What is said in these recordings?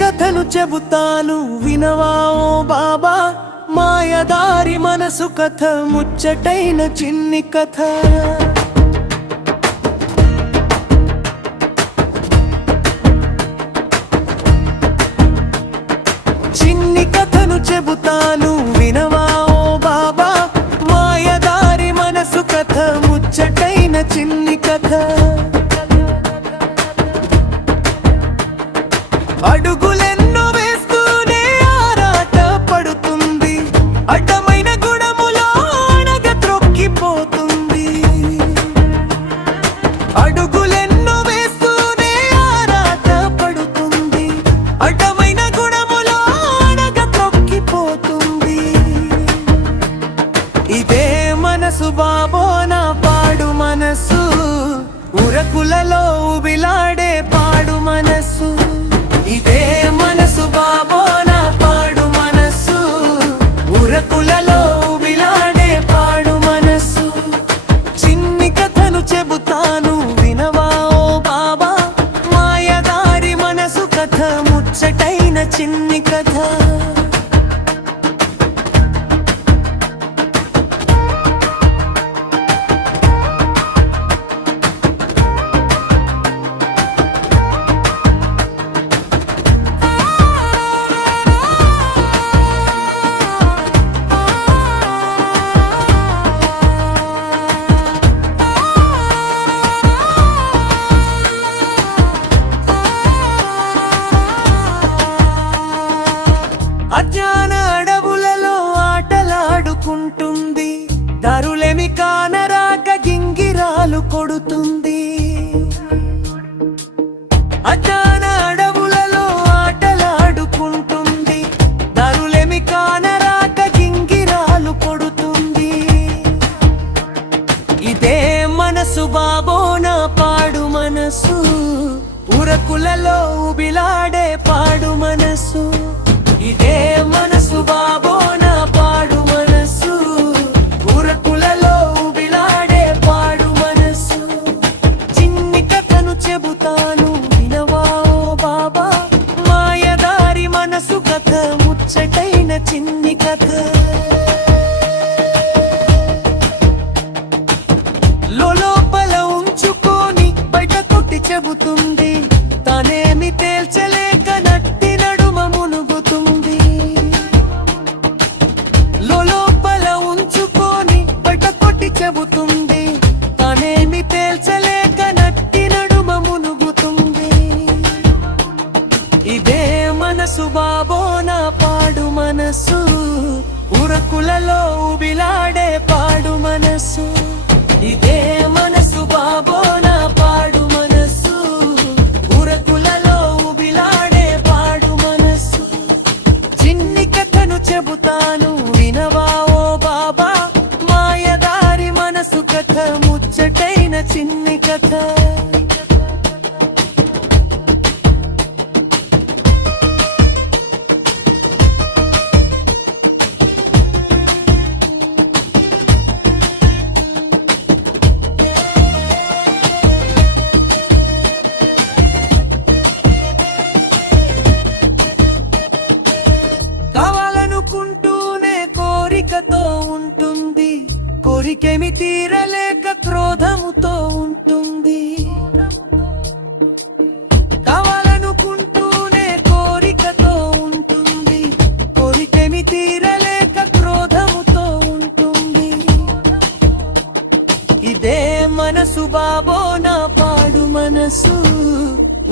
కథను చెబుతాను వినవా ఓ బాబా, మాయదారి మనసు కథ, ముచ్చటైన చిన్ని కథ. చిన్ని కథను చెబుతాను వినవా ఓ బాబా, మాయదారి మనసు కథ, ముచ్చటైన చిన్ని కథ. అడుగులెన్నో వేస్తూనే ఆరాట పడుతుంది, అడ్డమైన గుణములో అణగ త్రొక్కిపోతుంది. అడుగులెన్నో వేస్తూనే ఆరాట పడుతుంది, అడ్డమైన గుణములో అణగ త్రొక్కిపోతుంది. ఇదే మనసు బాబో నా పాడు మనసు, ఉరకులలో ఉబిలాడే పాడు మనసు. ఇదే మనసు బాబో నా పాడు మనసు, ఉరకులలో ఉబిలాడే పాడు మనసు. చిన్ని కథను చెబుతాను వినవా ఓ బాబా, మాయదారి మనసు కథ, ముచ్చటైన చిన్ని కథ. అజ్ఞాన అడవులలో ఆటలాడుకుంటుంది, దారులేమి కానరాక గింగిరాలు కొడుతుంది. అజ్ఞాన అడవులలో ఆటలాడుకుంటుంది, దారులేమి కానరాక గింగిరాలు కొడుతుంది. ఇదే మనసు బాబో నా పాడు మనసు, ఉరకులలో ఉబిలాడే పాడు మనసు. ఇదే మనసు బాబో నా పాడు మనసు, ఉరకులలో ఉబిలాడే పాడు మనసు. చిన్ని కథను చెబుతాను వినవా ఓ బాబా, మాయదారి మనసు కథ, ముచ్చటైన చిన్ని కథ. లోపల ఉంచుకొని బయట కొట్టి చెబుతుంది, తానేమి తేల్చలేక నట్టి నడుమ మునుగుతుంది. లోపల ఉంచుకొని బయట కొట్టి చెబుతుంది, తానేమి తేల్చలేక నట్టి నడుమ మునుగుతుంది. ఇదే మనసు బాబో నా పాడు మనసు, ఉరకులలో ఉబిలాడే పాడు మనసు. ఇదే మనసు బాబో నా పాడు మనసు, ఉరకులలో ఉబిలాడే పాడు మనసు. చిన్ని కథను చెబుతాను వినవా ఓ బాబా, మాయదారి మనసు కథ, ముచ్చటైన చిన్ని కథ. కావాలనుకుంటూనే కోరికతో ఉంటుంది, కోరికేమి తీరలేక క్రోధముతో ఉంటుంది. కావాలనుకుంటూనే కోరికతో ఉంటుంది, కోరికేమి తీరలేక క్రోధముతో ఉంటుంది. ఇదే మనసు బాబో నా పాడు మనసు,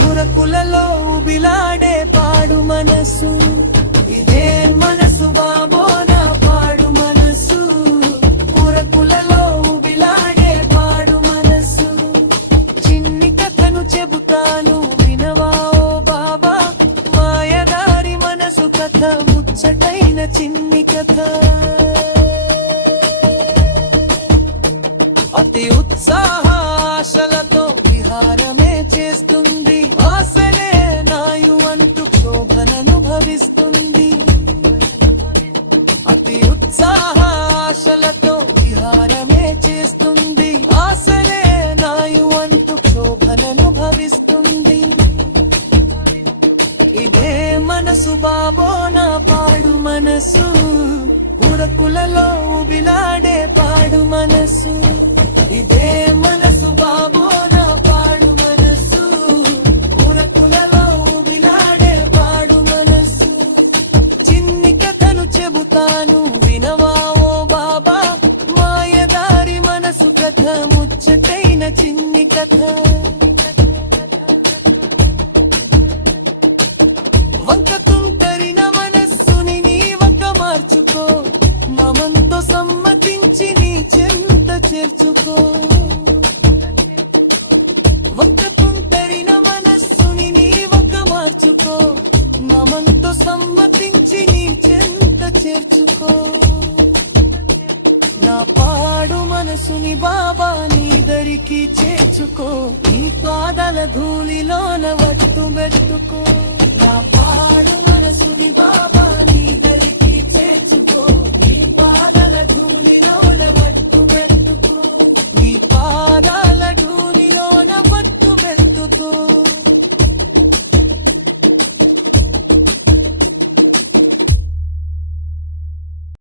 ఉరకులలో ఉబిలాడే పాడు మనసు. ఇదే మనసు బాబో నా పాడు మనసు, ఉరకులలో ఉబిలాడే పాడు మనసు. చిన్ని కథను చెబుతాను వినవా ఓ బాబా, మాయదారి మనసు కథ, ముచ్చటైన చిన్ని కథ. అతి ఉత్సాహ ఆశలతో విహారమే చేస్తుంది, ఆశలే నాయు అంటూ శోభనను భవిస్తుంది. అతి ఉత్సాహ ఆశలతో విహారమే చేస్తుంది, ఆశలే నాయు అంటూ శోభనను భవిస్తుంది. ఇదే మనసు బాబో నా పాడు మనసు ఉరకులలో ఉబిలాడే పాడు మనసు ఇదే మనసు బాబో నా పాడు మనసు ఉరకులలో ఉబిలాడే పాడు మనసు చిన్ని కథను చెబుతాను వినవా ఓ బాబా మాయదారి మనసు కథ ముచ్చటైన చిన్ని కథ వంకతుంటరిన మనస్సుని నీ వంక మార్చుకో నమంతో సమ్మతించి నీ చెంత చేర్చుకో వంకతుంటరిన మనస్సుని నీ వంక మార్చుకో నమంతో సమ్మతించి నీ చెంత చేర్చుకో నా పాడు మనసుని బాబా నీ దరికి చేర్చుకో నీ పాదాల ధూళిలోన వట్టు పెట్టుకో